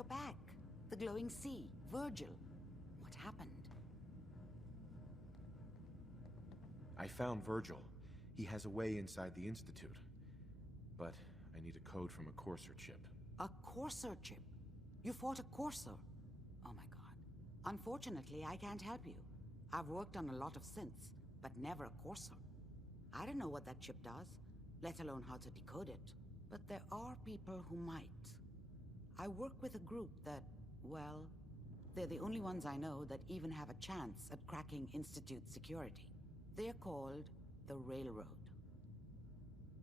your back. The glowing sea, Virgil. What happened? I found Virgil. He has a way inside the Institute. But I need a code from a Courser chip. A Courser chip? You fought a Courser? Oh my god. Unfortunately, I can't help you. I've worked on a lot of synths, but never a Courser. I don't know what that chip does, let alone how to decode it. But there are people who might. I work with a group that, well, they're the only ones I know that even have a chance at cracking Institute security. They're called the Railroad.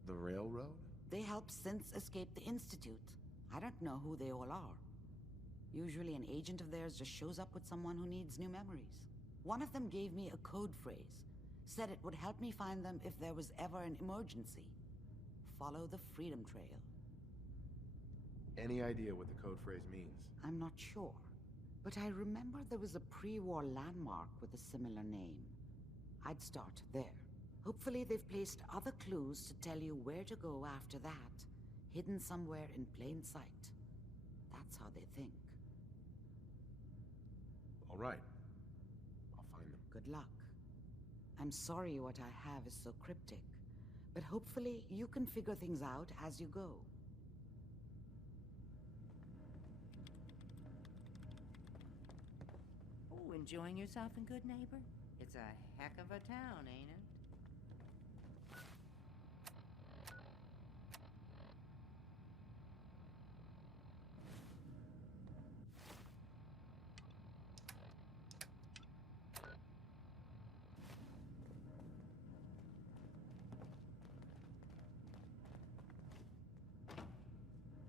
The Railroad? They help synths escape the Institute. I don't know who they all are. Usually an agent of theirs just shows up with someone who needs new memories. One of them gave me a code phrase. Said it would help me find them if there was ever an emergency. Follow the Freedom Trail. Any idea what the code phrase means? I'm not sure. But I remember there was a pre-war landmark with a similar name. I'd start there. Hopefully they've placed other clues to tell you where to go after that, hidden somewhere in plain sight. That's how they think. All right. I'll find them. Good luck. I'm sorry what I have is so cryptic, but hopefully you can figure things out as you go. Oh, enjoying yourself in Good Neighbor? It's a heck of a town, ain't it?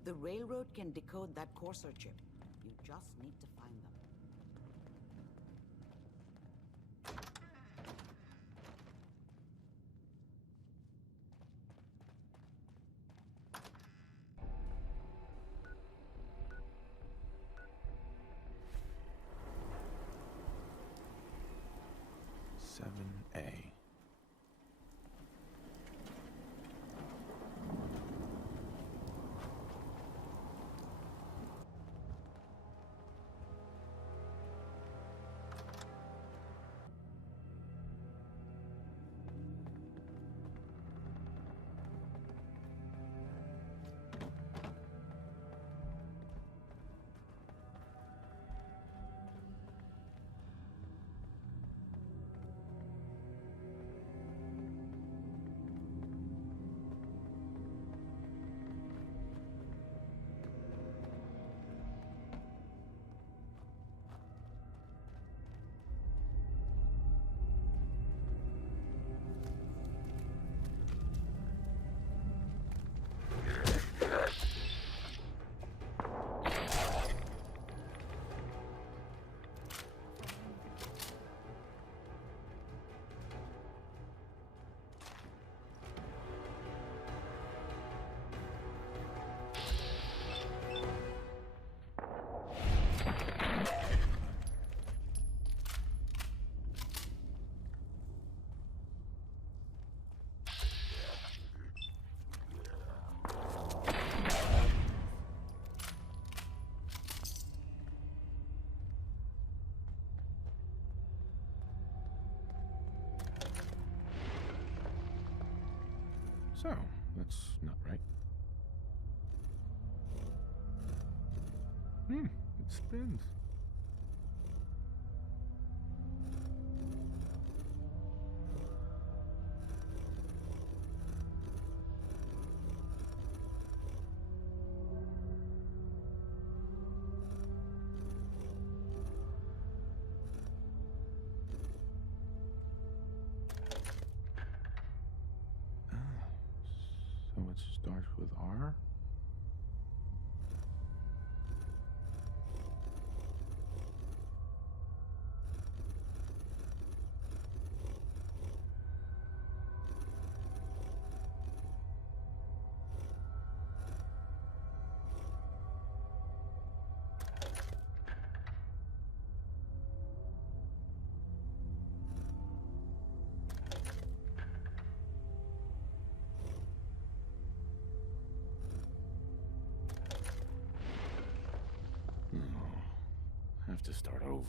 The Railroad can decode that Courser chip. You just need to find them. A. So, that's not right. It spins. So it starts with R? have to start over.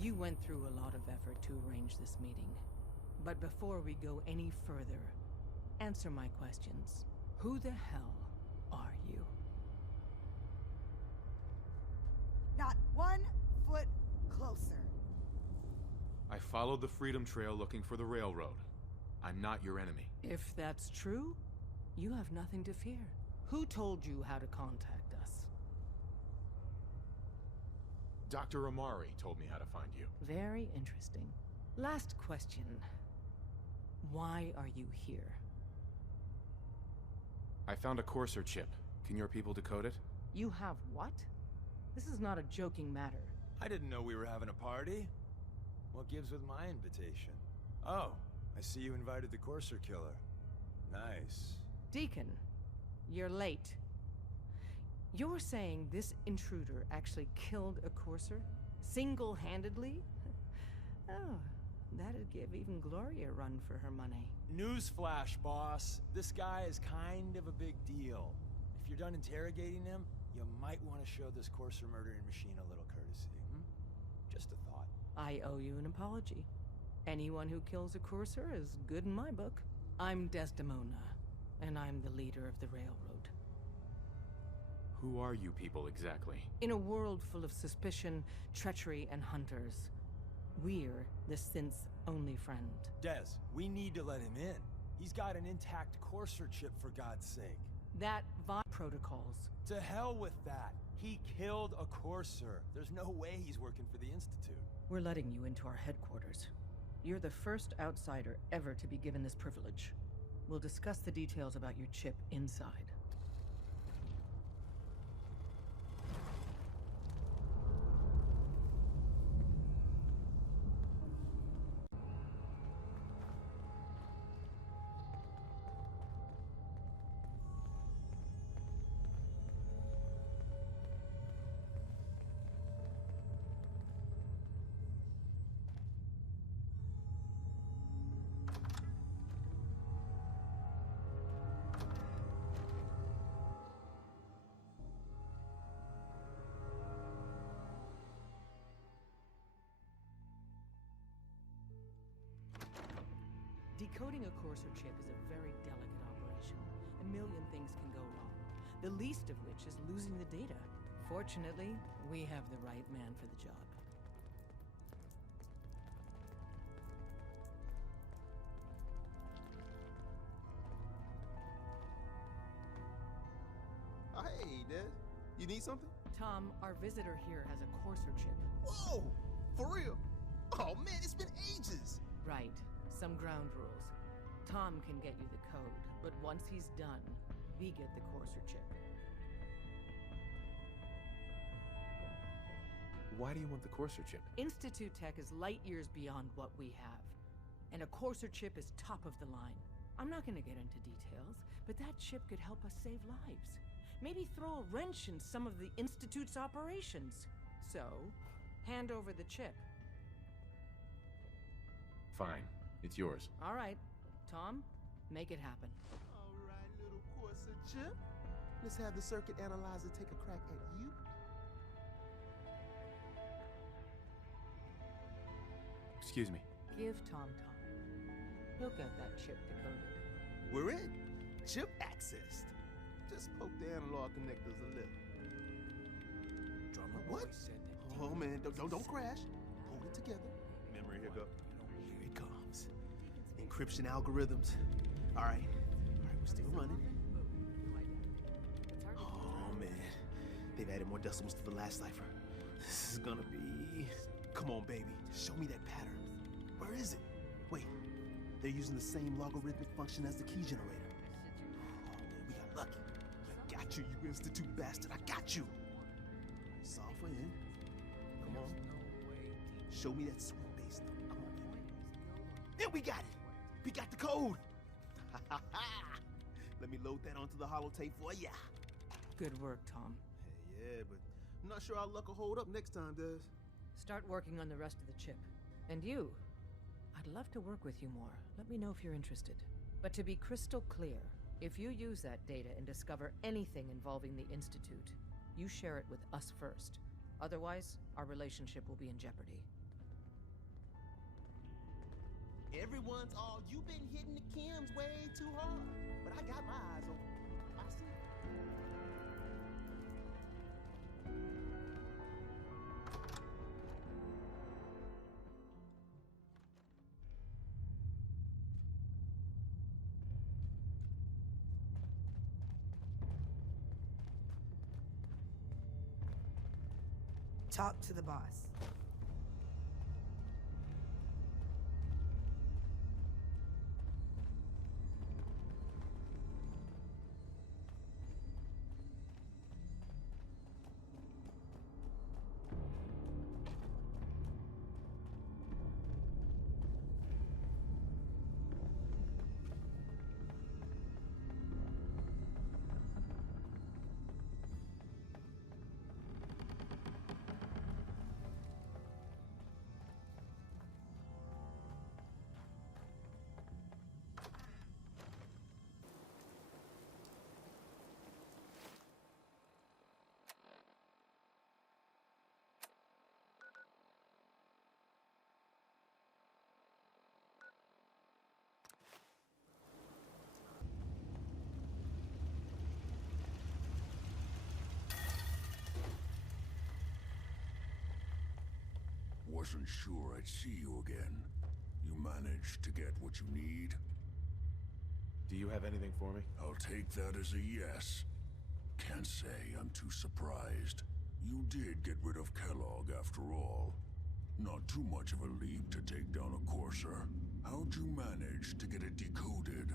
You went through a lot of effort to arrange this meeting. But before we go any further, answer my questions. Who the hell are you? Not 1 foot closer. I followed the Freedom Trail looking for the railroad. I'm not your enemy. If that's true, you have nothing to fear. Who told you how to contact us? Dr. Amari told me how to find you. Very interesting. Last question. Why are you here? I found a Courser chip. Can your people decode it? You have what? This is not a joking matter. I didn't know we were having a party. What gives with my invitation? Oh, I see you invited the Courser killer. Nice. Deacon, you're late. You're saying this intruder actually killed a Courser? Single-handedly? Oh, that'd give even Gloria a run for her money. Newsflash, boss. This guy is kind of a big deal. If you're done interrogating him, you might want to show this Courser murdering machine a little courtesy. Just a thought. I owe you an apology. Anyone who kills a Courser is good in my book. I'm Desdemona, and I'm the leader of the railroad. Who are you people exactly? In a world full of suspicion, treachery, and hunters, we're the synth's only friend. Des, we need to let him in. He's got an intact Courser chip, for God's sake. That protocols. To hell with that. He killed a Courser. There's no way he's working for the Institute. We're letting you into our headquarters. You're the first outsider ever to be given this privilege. We'll discuss the details about your chip inside. Decoding a Courser chip is a very delicate operation. A million things can go wrong, the least of which is losing the data. Fortunately, we have the right man for the job. Hey, Des. You need something? Tom, our visitor here has a Courser chip. Whoa! For real? Oh, man, it's been ages! Right. Some ground rules. Tom can get you the code, but once he's done, we get the Courser chip. Why do you want the Courser chip? Institute tech is light years beyond what we have. And a Courser chip is top of the line. I'm not gonna get into details, but that chip could help us save lives. Maybe throw a wrench in some of the Institute's operations. So, hand over the chip. Fine. It's yours. All right, Tom, make it happen. All right, little Corsa chip. Let's have the circuit analyzer take a crack at you. Excuse me. Give Tom time. He'll get that chip decoded. We're in. Chip accessed. Just poke the analog connectors a little. Drummer, what? Oh man, don't crash. Hold it together. Memory hiccup. Here it comes. Encryption algorithms. All right, we're still running. Oh man, they've added more decimals to the last cipher. This is gonna be... Come on, baby, show me that pattern. Where is it? Wait, they're using the same logarithmic function as the key generator. Oh man, we got lucky. I got you, you institute bastard. I got you. Solve for n. Come on. Show me that sweet bass note. Come on, baby. And we got it. We got the code. Let me load that onto the holotape for ya. Good work, Tom. Hey, yeah, but I'm not sure our luck will hold up next time, does? Start working on the rest of the chip. And you, I'd love to work with you more. Let me know if you're interested. But to be crystal clear, if you use that data and discover anything involving the Institute, you share it with us first. Otherwise, our relationship will be in jeopardy. Everyone's all, you've been hitting the chems way too hard. But I got my eyes open. I see. Talk to the boss. Wasn't sure I'd see you again. You managed to get what you need? Do you have anything for me? I'll take that as a yes. Can't say I'm too surprised. You did get rid of Kellogg after all. Not too much of a leap to take down a courser. How'd you manage to get it decoded?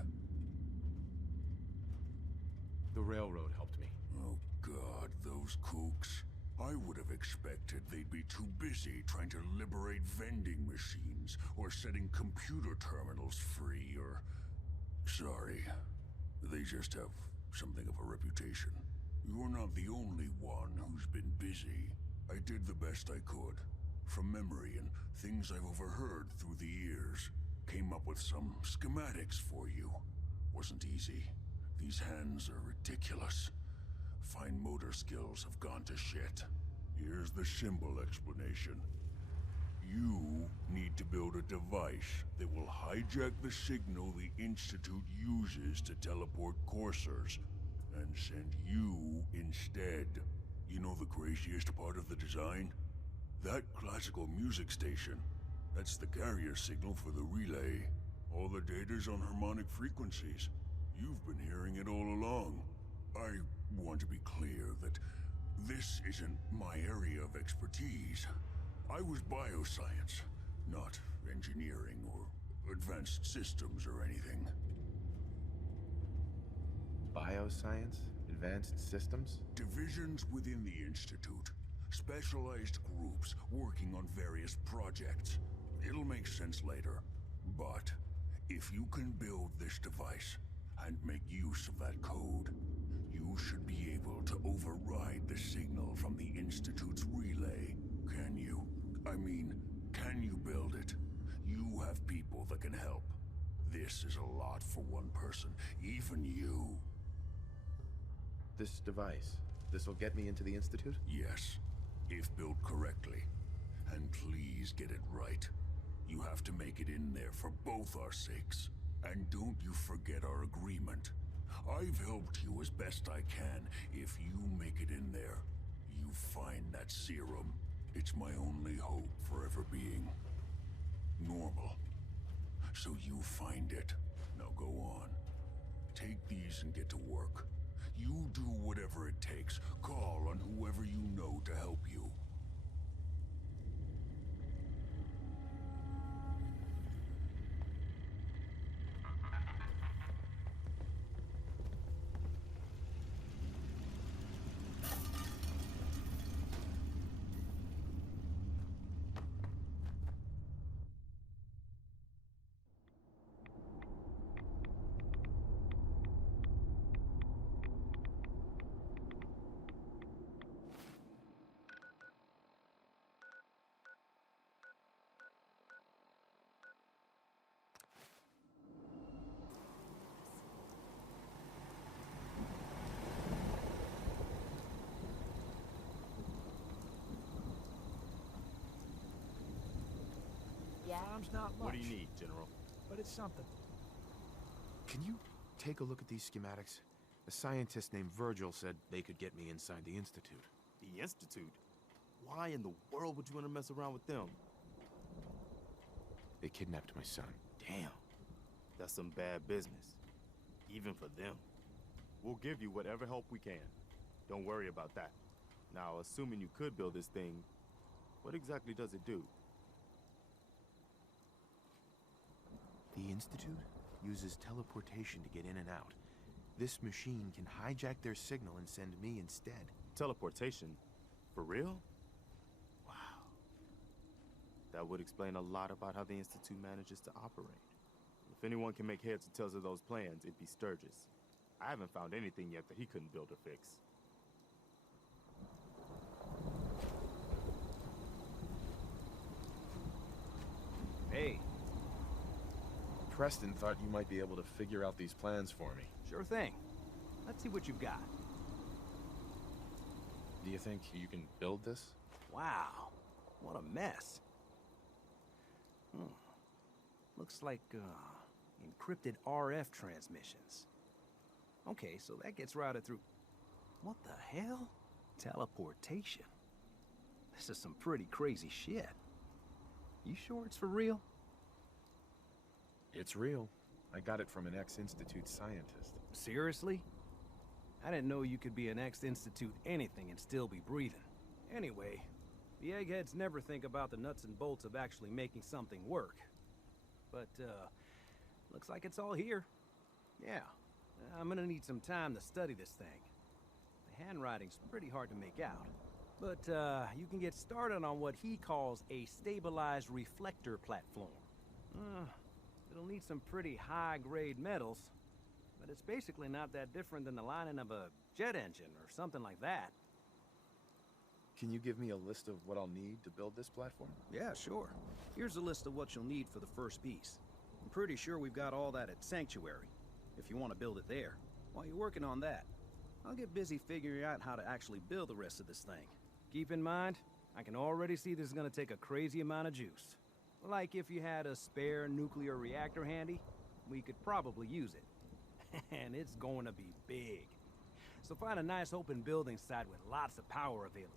The railroad helped me. Oh God, those kooks. I would have expected they'd be too busy trying to liberate vending machines or setting computer terminals free or... Sorry, they just have something of a reputation. You're not the only one who's been busy. I did the best I could. From memory and things I've overheard through the years. Came up with some schematics for you. Wasn't easy. These hands are ridiculous. Fine motor skills have gone to shit. Here's the symbol explanation. You need to build a device that will hijack the signal the Institute uses to teleport coursers, and send you instead. You know the craziest part of the design? That classical music station. That's the carrier signal for the relay. All the data's on harmonic frequencies. You've been hearing it all along. I want to be clear that this isn't my area of expertise. I was bioscience, not engineering or advanced systems or anything. Bioscience? Advanced systems? Divisions within the Institute. Specialized groups working on various projects. It'll make sense later. But if you can build this device and make use of that code, you should be able to override the signal from the Institute's relay. Can you? I mean, can you build it? You have people that can help. This is a lot for one person, even you. This device, this'll get me into the Institute? Yes, if built correctly. And please get it right. You have to make it in there for both our sakes. And don't you forget our agreement. I've helped you as best I can. If you make it in there, you find that serum. It's my only hope for ever being normal. So you find it. Now go on. Take these and get to work. You do whatever it takes. Call on whoever you know to help you. Time's not much. What do you need, General? But it's something. Can you take a look at these schematics? A scientist named Virgil said they could get me inside the Institute. The Institute? Why in the world would you want to mess around with them? They kidnapped my son. Damn. That's some bad business. Even for them. We'll give you whatever help we can. Don't worry about that. Now, assuming you could build this thing, what exactly does it do? The Institute uses teleportation to get in and out. This machine can hijack their signal and send me instead. Teleportation? For real? Wow. That would explain a lot about how the Institute manages to operate. If anyone can make heads or tails of those plans, it'd be Sturgis. I haven't found anything yet that he couldn't build or fix. Hey. Preston thought you might be able to figure out these plans for me. Sure thing. Let's see what you've got. Do you think you can build this? Wow. What a mess. Looks like, encrypted RF transmissions. Okay, so that gets routed through... What the hell? Teleportation. This is some pretty crazy shit. You sure it's for real? It's real. I got it from an ex-Institute scientist. Seriously? I didn't know you could be an ex-Institute anything and still be breathing. Anyway, the eggheads never think about the nuts and bolts of actually making something work. But, looks like it's all here. Yeah, I'm gonna need some time to study this thing. The handwriting's pretty hard to make out. But, you can get started on what he calls a stabilized reflector platform. It'll need some pretty high-grade metals, but it's basically not that different than the lining of a jet engine or something like that. Can you give me a list of what I'll need to build this platform? Yeah, sure. Here's a list of what you'll need for the first piece. I'm pretty sure we've got all that at Sanctuary, if you want to build it there. While you're working on that, I'll get busy figuring out how to actually build the rest of this thing. Keep in mind, I can already see this is gonna take a crazy amount of juice. Like if you had a spare nuclear reactor handy, we could probably use it. And it's going to be big. So find a nice open building site with lots of power available.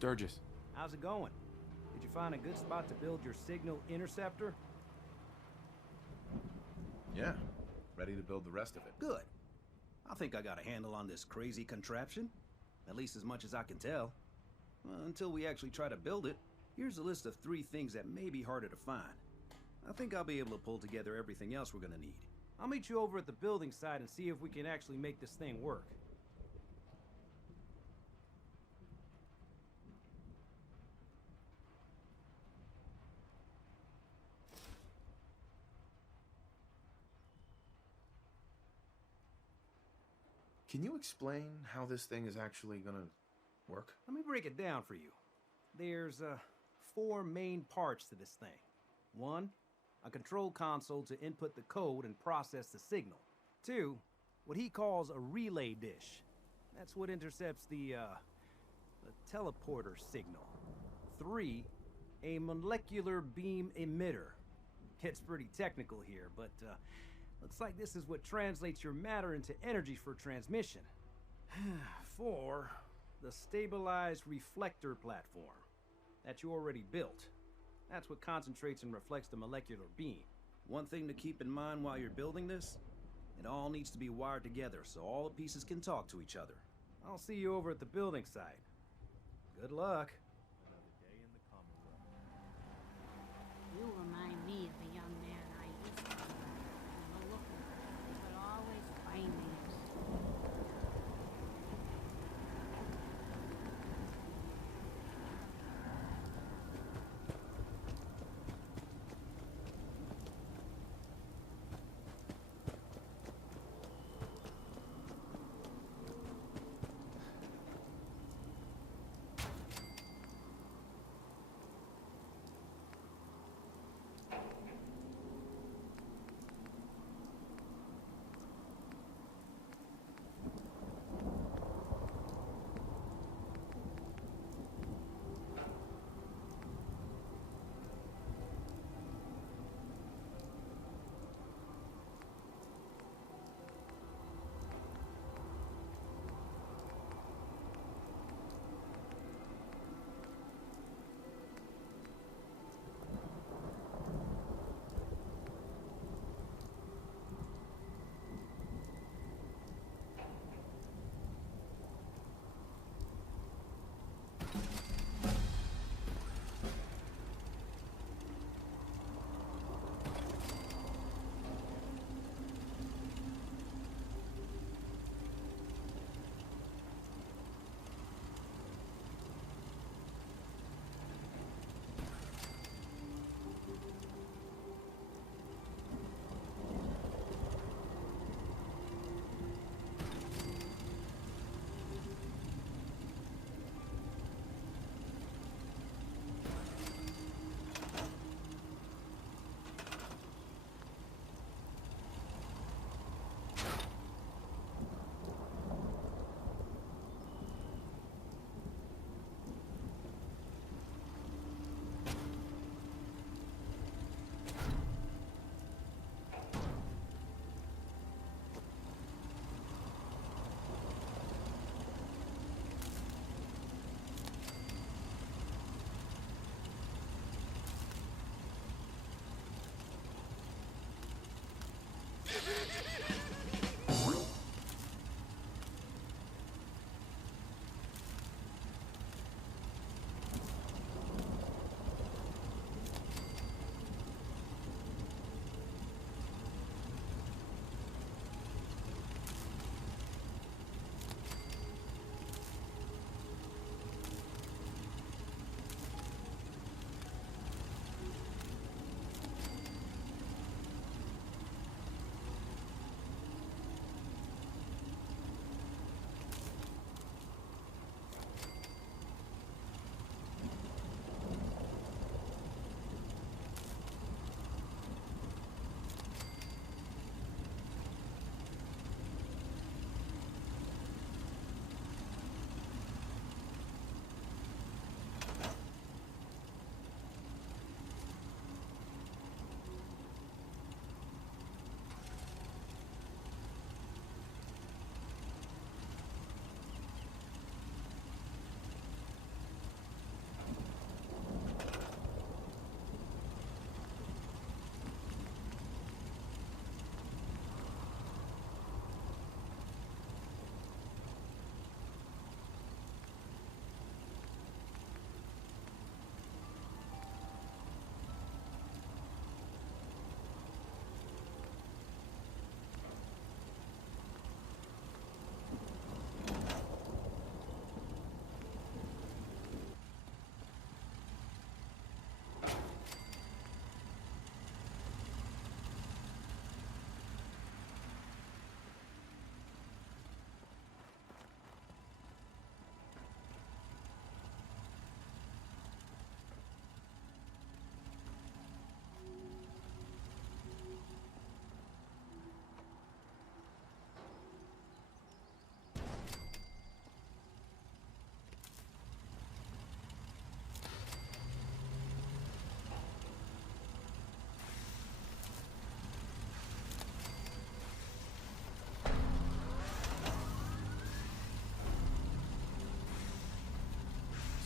Sturgis. How's it going? Did you find a good spot to build your signal interceptor? Yeah. Ready to build the rest of it. Good. I think I got a handle on this crazy contraption. At least as much as I can tell. Well, until we actually try to build it, here's a list of 3 things that may be harder to find. I think I'll be able to pull together everything else we're gonna need. I'll meet you over at the building site and see if we can actually make this thing work. Can you explain how this thing is actually gonna work? Let me break it down for you. There's 4 main parts to this thing. 1, a control console to input the code and process the signal. 2, what he calls a relay dish. That's what intercepts the teleporter signal. 3, a molecular beam emitter. Gets pretty technical here, but looks like this is what translates your matter into energy for transmission. 4, the stabilized reflector platform that you already built. That's what concentrates and reflects the molecular beam. One thing to keep in mind while you're building this, it all needs to be wired together so all the pieces can talk to each other. I'll see you over at the building site. Good luck. You remind me of a young man I used to know. I'm a looker, but always find me.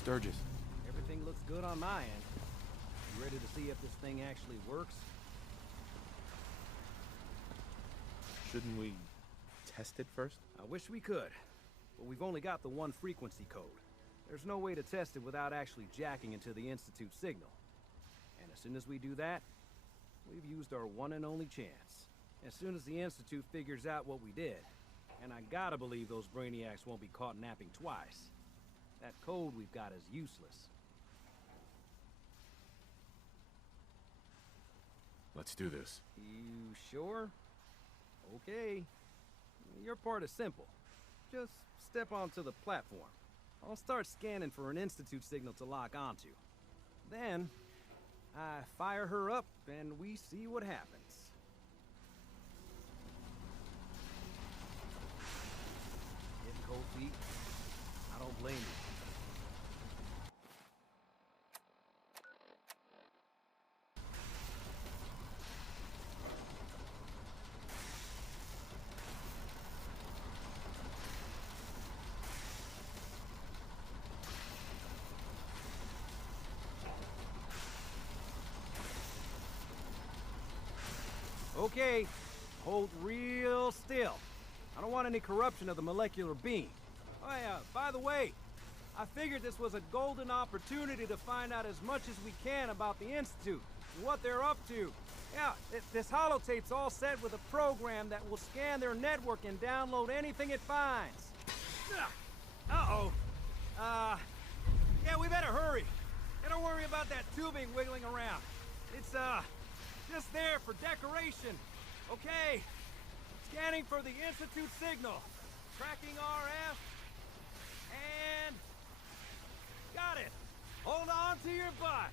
Sturgis. Everything looks good on my end. You ready to see if this thing actually works? Shouldn't we test it first? I wish we could, but we've only got the one frequency code. There's no way to test it without actually jacking into the Institute signal. And as soon as we do that, we've used our one and only chance. As soon as the Institute figures out what we did, and I gotta believe those brainiacs won't be caught napping twice, that code we've got is useless. Let's do this. You sure? Okay. Your part is simple. Just step onto the platform. I'll start scanning for an Institute signal to lock onto. Then, I fire her up and we see what happens. Getting cold feet? I don't blame you. Okay, hold real still. I don't want any corruption of the molecular beam. Oh yeah, by the way, I figured this was a golden opportunity to find out as much as we can about the Institute and what they're up to. Yeah, this holotape's all set with a program that will scan their network and download anything it finds. Uh-oh. Yeah, we better hurry. And don't worry about that tubing wiggling around. It's, just there for decoration. Okay. Scanning for the Institute signal. Tracking RF. And... got it. Hold on to your butt.